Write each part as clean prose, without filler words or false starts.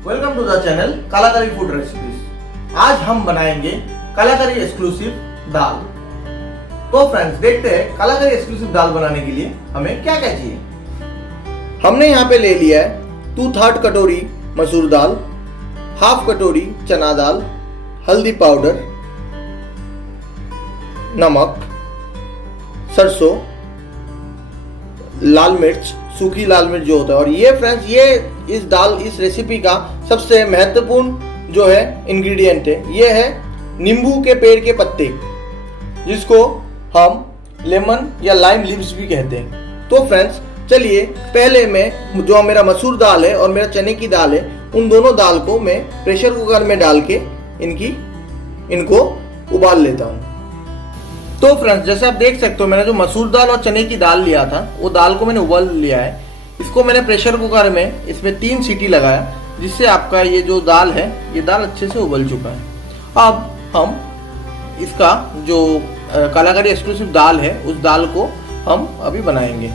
Welcome to the channel कलाकारी food recipes. आज हम बनाएंगे कलाकारी एक्सक्लूसिव दाल। तो फ्रेंड्स देखते हैं कलाकारी एक्सक्लूसिव दाल बनाने के लिए हमें क्या क्या चाहिए। हमने यहाँ पे ले लिया है 2/3 कटोरी मसूर दाल, हाफ कटोरी चना दाल, हल्दी पाउडर, नमक, सरसों, लाल मिर्च, सूखी लाल मिर्च जो होता है। और ये फ्रेंड्स ये इस रेसिपी का सबसे महत्वपूर्ण जो है इंग्रेडिएंट है, ये है नींबू के पेड़ के पत्ते, जिसको हम लेमन या लाइम लीव्स भी कहते हैं। तो फ्रेंड्स चलिए पहले मैं जो मेरा मसूर दाल है और मेरा चने की दाल है, उन दोनों दाल को मैं प्रेशर कुकर में डाल के इनको उबाल लेता हूँ। तो फ्रेंड्स जैसे आप देख सकते हो मैंने जो मसूर दाल और चने की दाल लिया था वो दाल को मैंने उबाल लिया है। इसको मैंने प्रेशर कुकर में इसमें 3 सीटी लगाया, जिससे आपका ये जो दाल है ये दाल अच्छे से उबल चुका है। अब हम इसका जो कलाकारी एक्सक्लूसिव दाल है उस दाल को हम अभी बनाएंगे।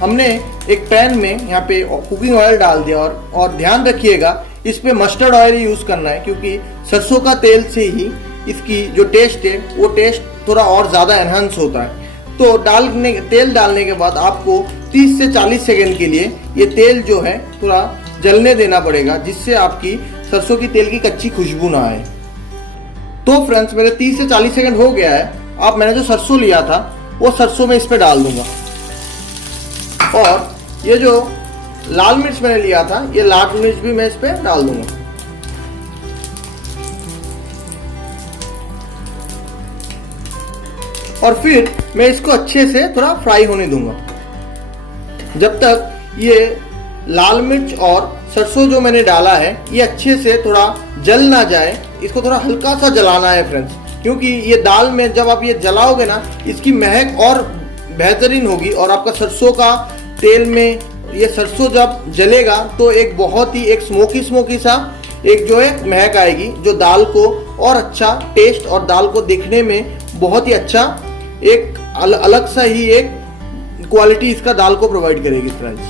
हमने एक पैन में यहाँ पे कुकिंग ऑयल डाल दिया और ध्यान रखिएगा इस पे मस्टर्ड ऑयल यूज करना है, क्योंकि सरसों का तेल से ही इसकी जो टेस्ट है वो टेस्ट थोड़ा और ज़्यादा एनहांस होता है। तो तेल डालने के बाद आपको 30 से 40 सेकंड के लिए ये तेल जो है थोड़ा जलने देना पड़ेगा, जिससे आपकी सरसों की तेल की कच्ची खुशबू ना आए। तो फ्रेंड्स मेरे 30 से 40 सेकंड हो गया है। अब मैंने जो सरसों लिया था वो सरसों में इस पे डाल दूंगा, और ये जो लाल मिर्च मैंने लिया था ये लाल मिर्च भी मैं इस पे डाल दूंगा। और फिर मैं इसको अच्छे से थोड़ा फ्राई होने दूंगा, जब तक ये लाल मिर्च और सरसों जो मैंने डाला है ये अच्छे से थोड़ा जल ना जाए। इसको थोड़ा हल्का सा जलाना है फ्रेंड्स, क्योंकि ये दाल में जब आप ये जलाओगे ना इसकी महक और बेहतरीन होगी, और आपका सरसों का तेल में ये सरसों जब जलेगा तो एक बहुत ही एक स्मोकी सा एक जो है महक आएगी, जो दाल को और अच्छा टेस्ट और दाल को देखने में बहुत ही अच्छा एक अलग सा ही एक क्वालिटी इसका दाल को प्रोवाइड करेगी फ्रेंड्स।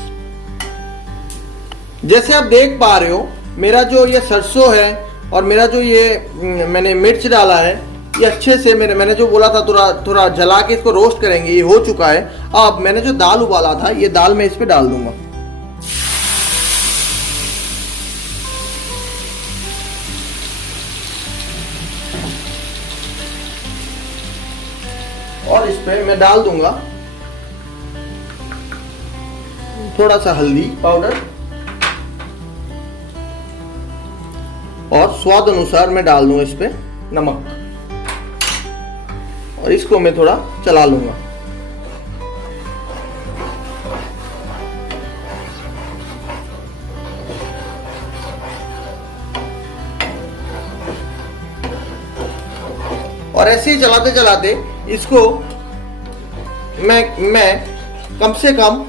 जैसे आप देख पा रहे हो मेरा जो ये सरसों है और मेरा जो ये मैंने मिर्च डाला है ये अच्छे से मैंने जो बोला था थोड़ा जला के इसको रोस्ट करेंगे, ये हो चुका है। अब मैंने जो दाल उबाला था ये दाल मैं इस पे डाल दूंगा, और इस पे मैं डाल दूंगा थोड़ा सा हल्दी पाउडर, और स्वाद अनुसार मैं डाल दूंगा इस पे नमक, और इसको मैं थोड़ा चला लूंगा। और ऐसे ही चलाते चलाते इसको मैं कम से कम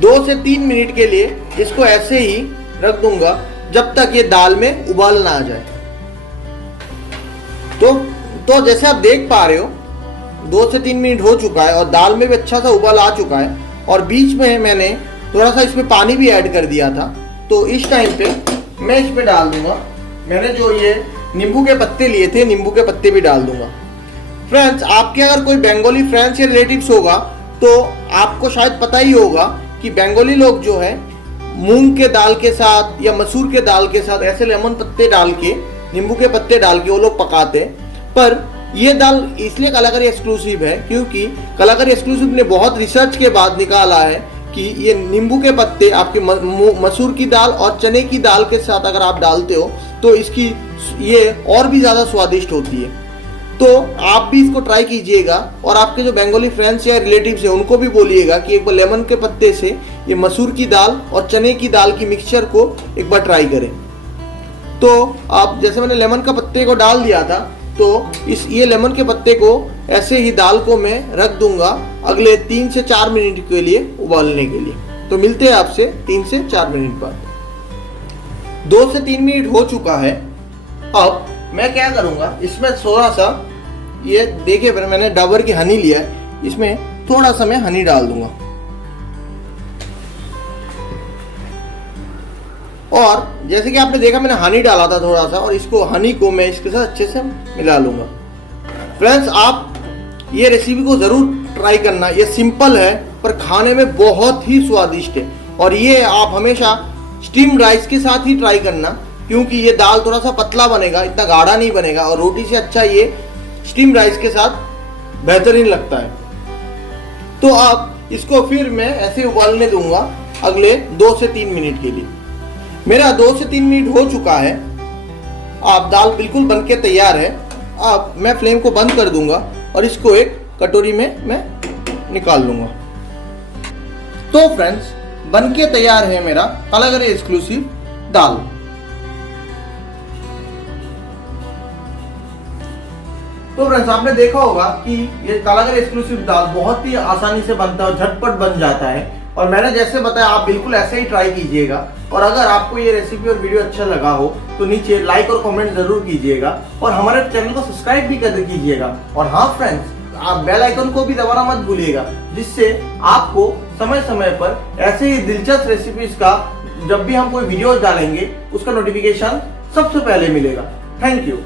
2 से 3 मिनट के लिए इसको ऐसे ही रख दूंगा, जब तक ये दाल में उबाल ना आ जाए। तो जैसे आप देख पा रहे हो 2 से 3 मिनट हो चुका है और दाल में भी अच्छा सा उबाल आ चुका है, और बीच में मैंने थोड़ा सा इसमें पानी भी ऐड कर दिया था। तो इस टाइम पे मैं इस पे डाल दूंगा मैंने जो ये नींबू के पत्ते लिए थे, नींबू के पत्ते भी डाल दूंगा। फ्रेंड्स आपके अगर कोई बंगाली फ्रेंड्स या रिलेटिव्स होगा तो आपको शायद पता ही होगा कि बंगाली लोग जो है मूंग के दाल के साथ या मसूर के दाल के साथ ऐसे लेमन पत्ते डाल के, नींबू के पत्ते डाल के वो लोग पकाते हैं। पर ये दाल इसलिए कलाकारी एक्सक्लूसिव है क्योंकि कलाकारी एक्सक्लूसिव ने बहुत रिसर्च के बाद निकाला है कि ये नींबू के पत्ते आपके मसूर की दाल और चने की दाल के साथ अगर आप डालते हो तो इसकी ये और भी ज़्यादा स्वादिष्ट होती है। तो आप भी इसको ट्राई कीजिएगा, और आपके जो बंगाली फ्रेंड्स या रिलेटिव्स हैं उनको भी बोलिएगा कि एक बार लेमन के पत्ते से ये मसूर की दाल और चने की दाल की मिक्सचर को एक बार ट्राई करें। तो आप जैसे मैंने लेमन का पत्ते को डाल दिया था, तो ये लेमन के पत्ते को ऐसे ही दाल को मैं रख दूंगा अगले 3 से 4 मिनट के लिए उबालने के लिए। तो मिलते हैं आपसे 3 से 4 मिनट बाद। 2 से 3 मिनट हो चुका है। अब मैं क्या करूंगा, इसमें थोड़ा सा ये देखिए मैंने डाबर की हनी लिया है, इसमें थोड़ा सा मैं हनी डाल दूंगा। और जैसे कि आपने देखा मैंने हनी डाला था थोड़ा सा, और इसको हनी को मैं इसके साथ अच्छे से मिला लूँगा। फ्रेंड्स आप ये रेसिपी को ज़रूर ट्राई करना, ये सिंपल है पर खाने में बहुत ही स्वादिष्ट है। और ये आप हमेशा स्टीम राइस के साथ ही ट्राई करना, क्योंकि ये दाल थोड़ा सा पतला बनेगा, इतना गाढ़ा नहीं बनेगा, और रोटी से अच्छा ये स्टीम राइस के साथ बेहतरीन लगता है। तो अब इसको फिर मैं ऐसे उबालने दूंगा अगले 2 से 3 मिनट के लिए। मेरा 2 से 3 मिनट हो चुका है। अब दाल बिल्कुल बनके तैयार है। अब मैं फ्लेम को बंद कर दूंगा और इसको एक कटोरी में मैं निकाल लूंगा। तो फ्रेंड्स बनके तैयार है मेरा कालागरी एक्सक्लूसिव दाल। तो फ्रेंड्स आपने देखा होगा कि ये कालागरी एक्सक्लूसिव दाल बहुत ही आसानी से बनता है और झटपट बन जाता है। और मैंने जैसे बताया आप बिल्कुल ऐसे ही ट्राई कीजिएगा। और अगर आपको ये रेसिपी और वीडियो अच्छा लगा हो तो नीचे लाइक और कमेंट जरूर कीजिएगा, और हमारे चैनल को सब्सक्राइब भी कर कीजिएगा। और हाँ फ्रेंड्स आप बेल आइकन को भी दबाना मत भूलिएगा, जिससे आपको समय समय पर ऐसे ही दिलचस्प रेसिपीज का जब भी हम कोई वीडियो डालेंगे उसका नोटिफिकेशन सबसे पहले मिलेगा। Thank you.